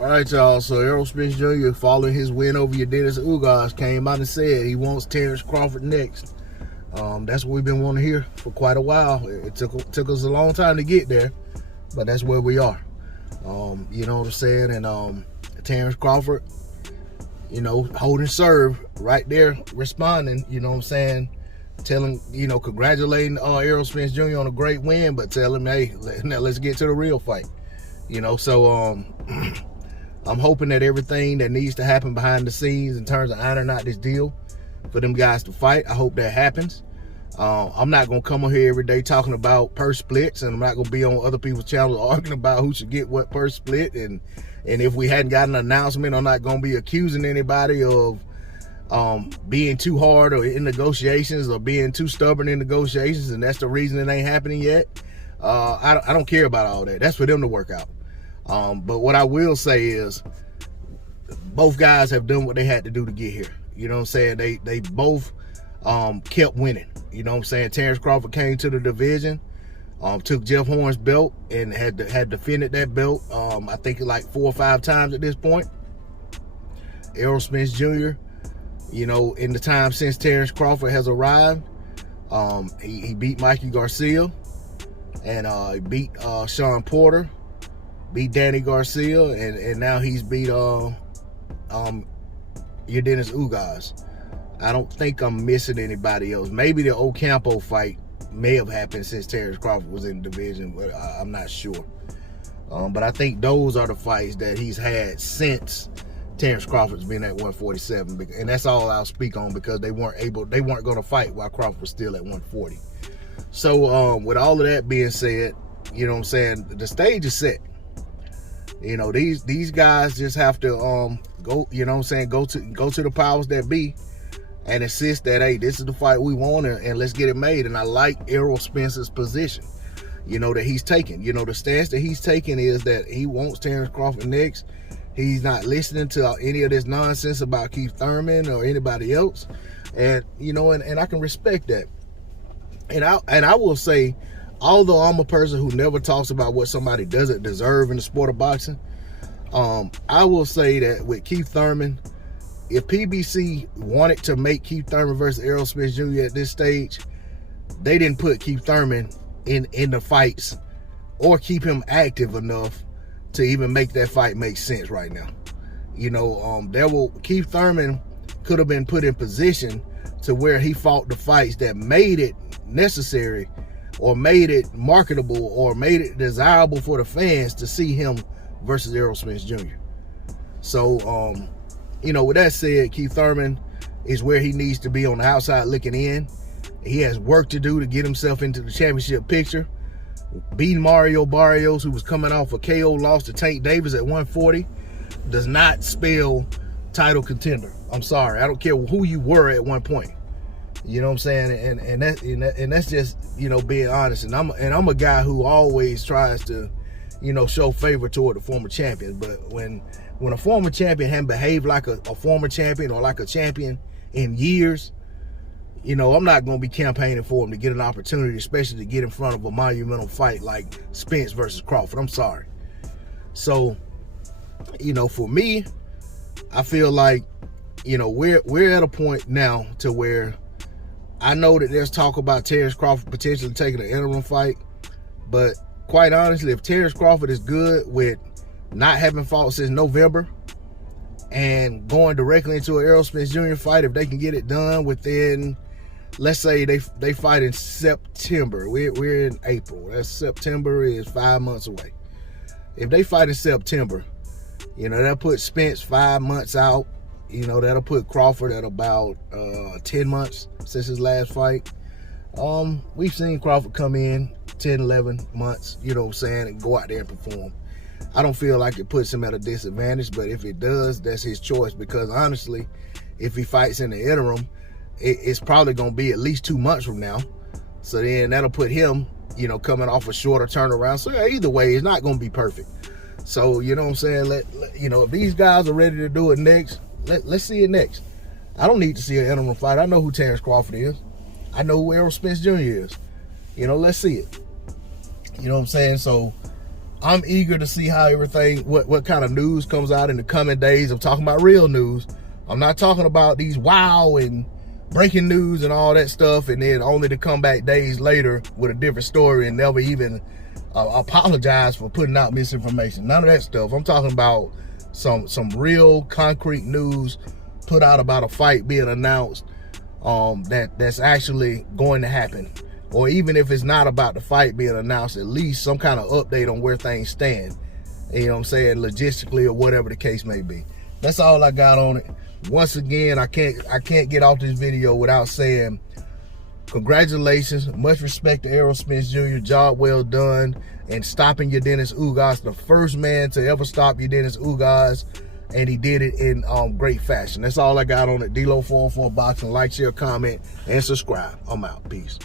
All right, y'all. So Errol Spence Jr., following his win over UNDISPUTED Supremacy, came out and said he wants Terence Crawford next. That's what we've been wanting to hear for quite a while. It took us a long time to get there, but that's where we are. You know what I'm saying? And Terence Crawford, you know, holding serve right there, responding, you know what I'm saying? Telling, you know, congratulating Errol Spence Jr. on a great win, but tell him, hey, now let's get to the real fight. You know, so I'm hoping that everything that needs to happen behind the scenes in terms of ironing out this deal for them guys to fight, I hope that happens. I'm not going to come on here every day talking about purse splits, and I'm not going to be on other people's channels arguing about who should get what purse split. And if we hadn't got an announcement, I'm not going to be accusing anybody of being too hard or in negotiations or being too stubborn in negotiations, and that's the reason it ain't happening yet. I don't care about all that. That's for them to work out. But what I will say is both guys have done what they had to do to get here. You know what I'm saying? They both kept winning. You know what I'm saying? Terence Crawford came to the division, took Jeff Horn's belt and had defended that belt, I think like 4 or 5 times at this point. Errol Spence Jr., you know, in the time since Terence Crawford has arrived, he beat Mikey Garcia, and he beat Sean Porter, beat Danny Garcia, and now he's beat UNDISPUTED Supremacy. I don't think I'm missing anybody else. Maybe the Ocampo fight may have happened since Terence Crawford was in the division, but I'm not sure. But I think those are the fights that he's had since Terence Crawford's been at 147, and that's all I'll speak on, because they weren't going to fight while Crawford was still at 140. So with all of that being said, you know what I'm saying, the stage is set. You know, these guys just have to go, you know what I'm saying, go to the powers that be and insist that, hey, this is the fight we want, and let's get it made. And I like Errol Spence's position, you know, that he's taking. You know, the stance that he's taking is that he wants Terence Crawford next. He's not listening to any of this nonsense about Keith Thurman or anybody else. And, you know, and I can respect that. And I will say, although I'm a person who never talks about what somebody doesn't deserve in the sport of boxing, I will say that with Keith Thurman, if PBC wanted to make Keith Thurman versus Errol Spence Jr. at this stage, they didn't put Keith Thurman in the fights or keep him active enough to even make that fight make sense right now. You know, Keith Thurman could have been put in position to where he fought the fights that made it necessary or made it marketable or made it desirable for the fans to see him versus Errol Spence Jr. So, you know, with that said, Keith Thurman is where he needs to be on the outside looking in. He has work to do to get himself into the championship picture. Beating Mario Barrios, who was coming off a KO loss to Tank Davis at 140, does not spell title contender. I'm sorry. I don't care who you were at one point. You know what I'm saying? And that's just, you know, being honest. And I'm a guy who always tries to, you know, show favor toward the former champions. But when a former champion hadn't behaved like a former champion or like a champion in years, you know, I'm not going to be campaigning for him to get an opportunity, especially to get in front of a monumental fight like Spence versus Crawford. I'm sorry. So, you know, for me, I feel like, you know, we're at a point now to where I know that there's talk about Terence Crawford potentially taking an interim fight, but quite honestly, if Terence Crawford is good with not having fought since November and going directly into an Errol Spence Jr. fight, if they can get it done within, let's say they fight in September. We're in April. That's September is 5 months away. If they fight in September, you know, that'll put Spence 5 months out. You know, that'll put Crawford at about 10 months since his last fight. We've seen Crawford come in 10, 11 months, you know what I'm saying, and go out there and perform. I don't feel like it puts him at a disadvantage, but if it does, that's his choice, because honestly, if he fights in the interim, it's probably going to be at least 2 months from now. So then that'll put him, you know, coming off a shorter turnaround. So yeah, either way, it's not going to be perfect. So, you know what I'm saying, you know, if these guys are ready to do it next, let's see it next. I don't need to see an interim fight. I know who Terence Crawford is. I know who Errol Spence Jr. is. You know, let's see it. You know what I'm saying? So I'm eager to see how everything, what kind of news comes out in the coming days. I'm talking about real news. I'm not talking about these wow and breaking news and all that stuff, and then only to come back days later with a different story and never even apologize for putting out misinformation. None of that stuff. I'm talking about some real concrete news put out about a fight being announced that's actually going to happen. Or even if it's not about the fight being announced, at least some kind of update on where things stand. You know what I'm saying? Logistically or whatever the case may be. That's all I got on it. Once again, I can't get off this video without saying congratulations, much respect to Errol Spence Jr., job well done, and stopping Yordenis Ugas, the first man to ever stop Yordenis Ugas, and he did it in great fashion. That's all I got on it. D-Lo 404 Boxing. Like, share, comment, and subscribe. I'm out. Peace.